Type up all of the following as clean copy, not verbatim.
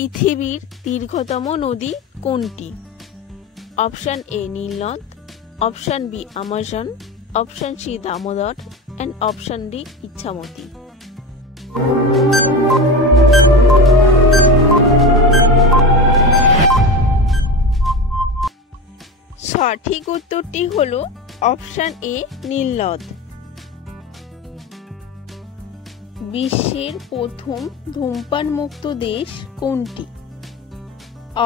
পৃথিবীর দীর্ঘতম নদী কোনটি? অপশন এ নীলনদ, option B Amazon, option C Damodar and option D Ichamati. সঠিক উত্তরটি হলো অপশন এ নীলনদ। বিশ্বের প্রথম ধূমপান মুক্ত দেশ কোনটি?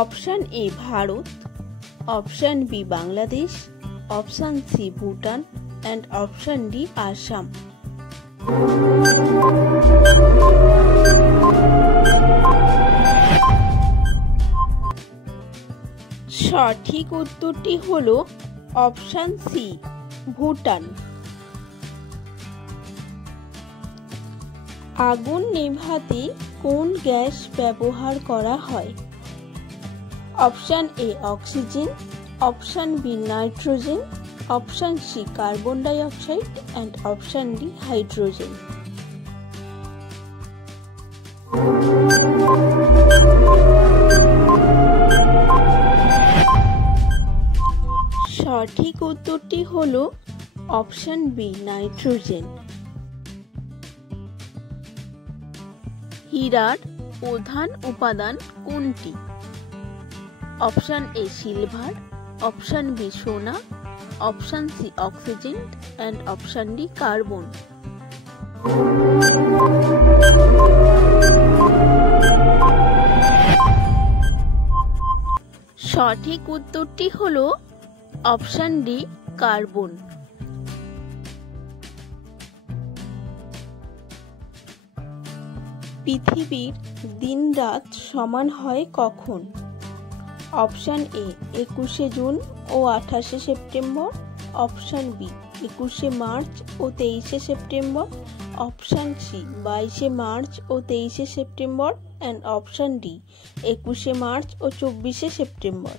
Option A Bharat, option B Bangladesh, option C Bhutan and option D Assam. সঠিক উত্তরটি হলো অপশন সি ভুটান। আগুন নেভাতে কোন গ্যাস ব্যবহার করা হয়? Option A oxygen, option B nitrogen, option C carbon dioxide and option D hydrogen. সঠিক উত্তরটি হলো অপশন বি নাইট্রোজেন। হীরার প্রধান উপাদান কোনটি? Option A silver, option B সোনা, option C oxygen and option D carbon. সঠিক উত্তরটি হলো অপশন ডি কার্বন। পৃথিবীর দিন রাত সমান হয় কখন? অপশন এ 21শে জুন ও 28শে সেপ্টেম্বর, অপশন বি 21শে মার্চ ও 23শে সেপ্টেম্বর, অপশন সি 22শে মার্চ ও 23শে সেপ্টেম্বর এন্ড অপশন ডি 21শে মার্চ ও 24শে সেপ্টেম্বর।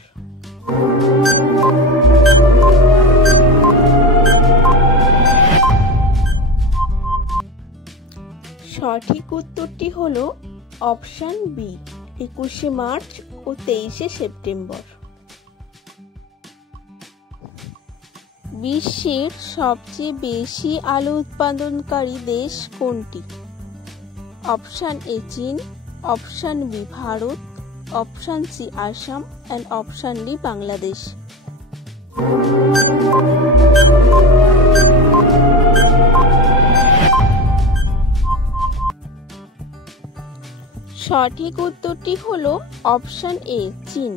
সঠিক উত্তরটি হলো অপশন বি 21শে মার্চ ও 23শে সেপ্টেম্বর। বিশ্বের সবচেয়ে বেশি আলু উৎপাদনকারী দেশ কোনটি? অপশন এ চীন, option B Bharat, option C Assam and option D Bangladesh. সঠিক উত্তরটি হলো অপশন এ চীন।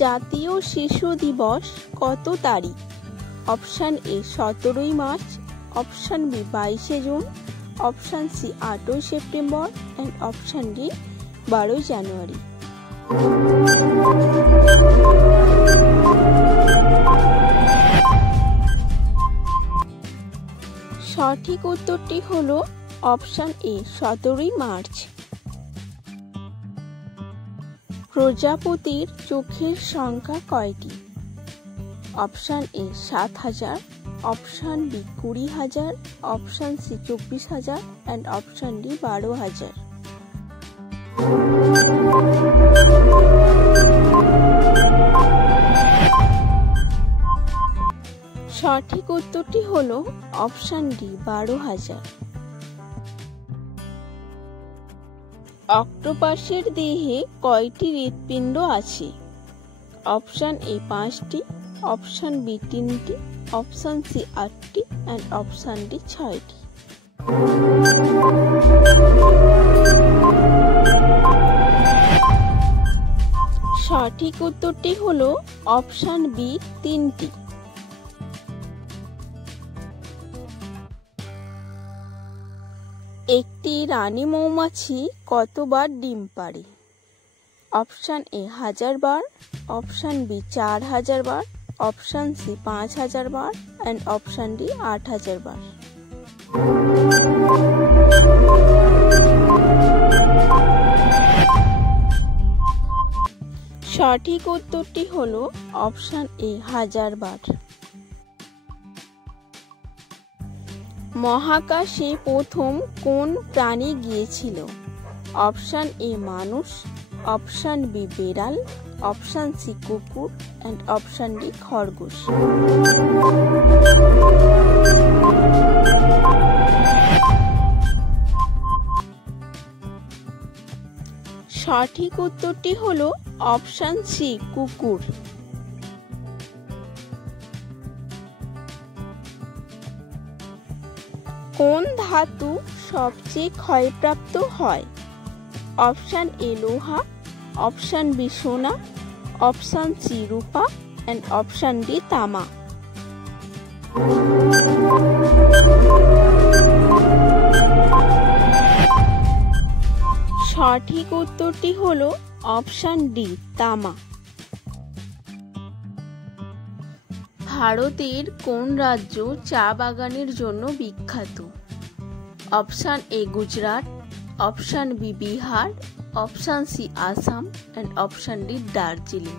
জাতীয় শিশু দিবস কত তারিখ? অপশন এ 17ই মার্চ, অপশন বি 22শে জুন, অপশন সি 8ই সেপ্টেম্বর এন্ড অপশন ডি 12ই জানুয়ারি। সঠিক উত্তরটি হলো অপশন এ 17ই মার্চ। প্রজাপতির চোখের সংখ্যা কয়টি? Option A 7,000, option B 20,000, option C 24,000 and option D 12,000। সঠিক উত্তরটি হলো অপশন ডি 12,000। অক্টোপাসের দেহে কয়টি হৃৎপিণ্ড আছে? অপশন এ 5টি, অপশন বি 3টি, অপশন সি 8টি এন্ড অপশন ডি 6টি। সঠিক উত্তরটি হলো অপশন বি 3টি। একটি রানী মৌমাছি কতবার ডিম পাড়ে? অপশন এ 1000 বার, অপশন বি 4000 বার, অপশন সি 5000 বার এন্ড অপশন ডি 8000 বার। সঠিক উত্তরটি হলো অপশন এ 1000 বার। মহাকাশে প্রথম কোন প্রাণী গিয়েছিল? অপশন এ মানুষ, অপশন বি বেড়াল, অপশন সি কুকুর অ্যান্ড অপশন ডি খরগোশ। সঠিক উত্তরটি হলো অপশন সি কুকুর। কোন ধাতু সবচেয়ে ক্ষয়প্রাপ্ত হয়? অপশন এ লোহা, অপশন বি সোনা, অপশন সি রূপা অ্যান্ড অপশন ডি তামা। সঠিক উত্তরটি হলো অপশন ডি তামা। ভারতের কোন রাজ্য চা বাগানের জন্য বিখ্যাত? Option A Gujarat, option B Bihar, option C Assam and option D Darjeeling.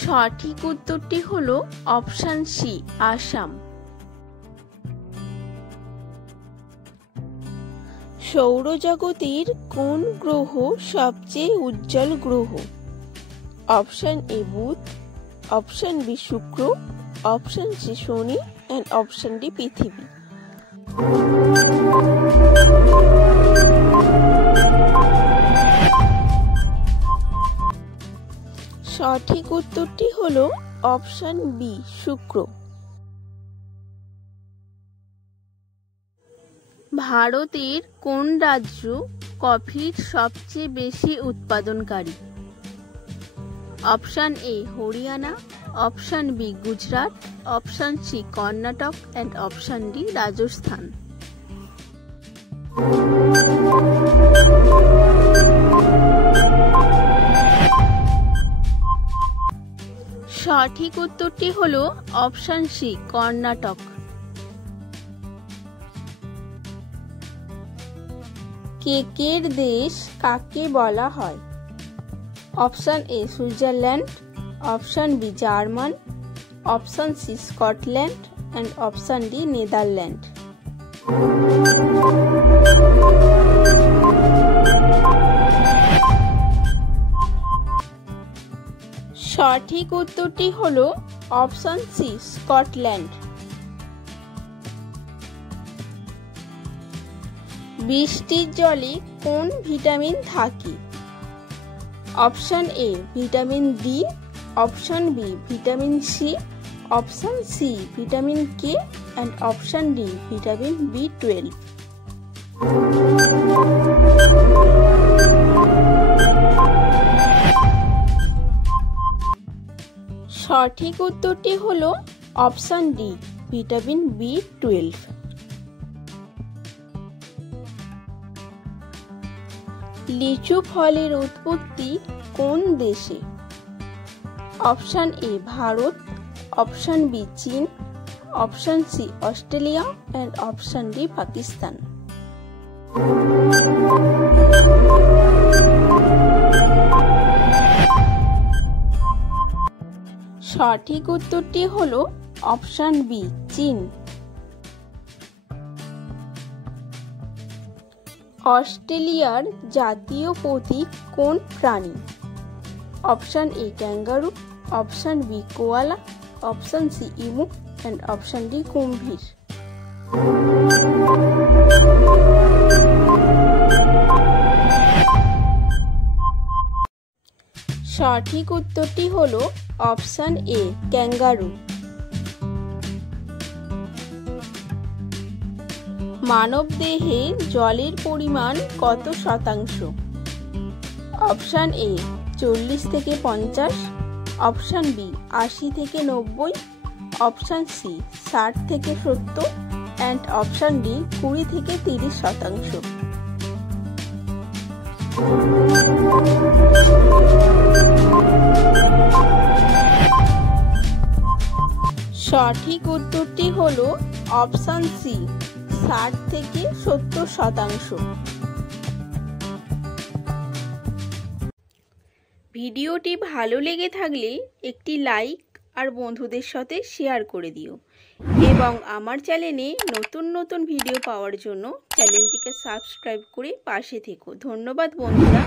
সঠিক উত্তরটি হলো অপশন সি আসাম। সৌরজগতের কোন গ্রহ সবচেয়ে উজ্জ্বল গ্রহ? Option A Budh, option B Shukra, option C Shani and option D পৃথিবী। সঠিক উত্তরটি হলো অপশন বি শুক্র। ভারতের কোন রাজ্য কফির সবচেয়ে বেশি উৎপাদনকারী? Option A Haryana, option B Gujarat, option C Karnataka and option D Rajasthan. সঠিক উত্তরটি হলো অপশন সি কর্ণাটক। কেকের দেশ কাকে বলা হয়? Option A Switzerland, option B German, option C Scotland and option D Netherland. সঠিক উত্তরটি হলো অপশন সি স্কটল্যান্ড। বৃষ্টির জলে কোন ভিটামিন থাকে? Option A vitamin D, option B vitamin C, option C vitamin K and option D vitamin B12। সঠিক উত্তরটি হলো অপশন ডি ভিটামিন B12। লিচু ফলের উৎপত্তি কোন দেশে? Option A Bharat, option B চীন, option C Australia and option D Pakistan. সঠিক উত্তরটি হলো অপশন বি চীন। অস্ট্রেলিয়ার জাতীয় প্রতীক কোন প্রাণী? Option A kangaroo, option B koala, option C emu and option D কুম্ভীর। সঠিক উত্তরটি হলো অপশন এ ক্যাঙ্গারু। মানবদেহে জলের পরিমাণ কত শতাংশ? অপশন এ 40 থেকে 50, অপশন বি 80 থেকে 90, অপশন সি 60 থেকে 70 অ্যান্ড অপশন ডি 20 থেকে 30%। সঠিক উত্তরটি হলো অপশন সি 60 থেকে 70%। ভিডিওটি ভালো লেগে থাকলে একটি লাইক আর বন্ধুদের সাথে শেয়ার করে দিও এবং আমার চ্যানেলে নতুন নতুন ভিডিও পাওয়ার জন্য চ্যানেলটিকে সাবস্ক্রাইব করে পাশে থেকো। ধন্যবাদ বন্ধুরা।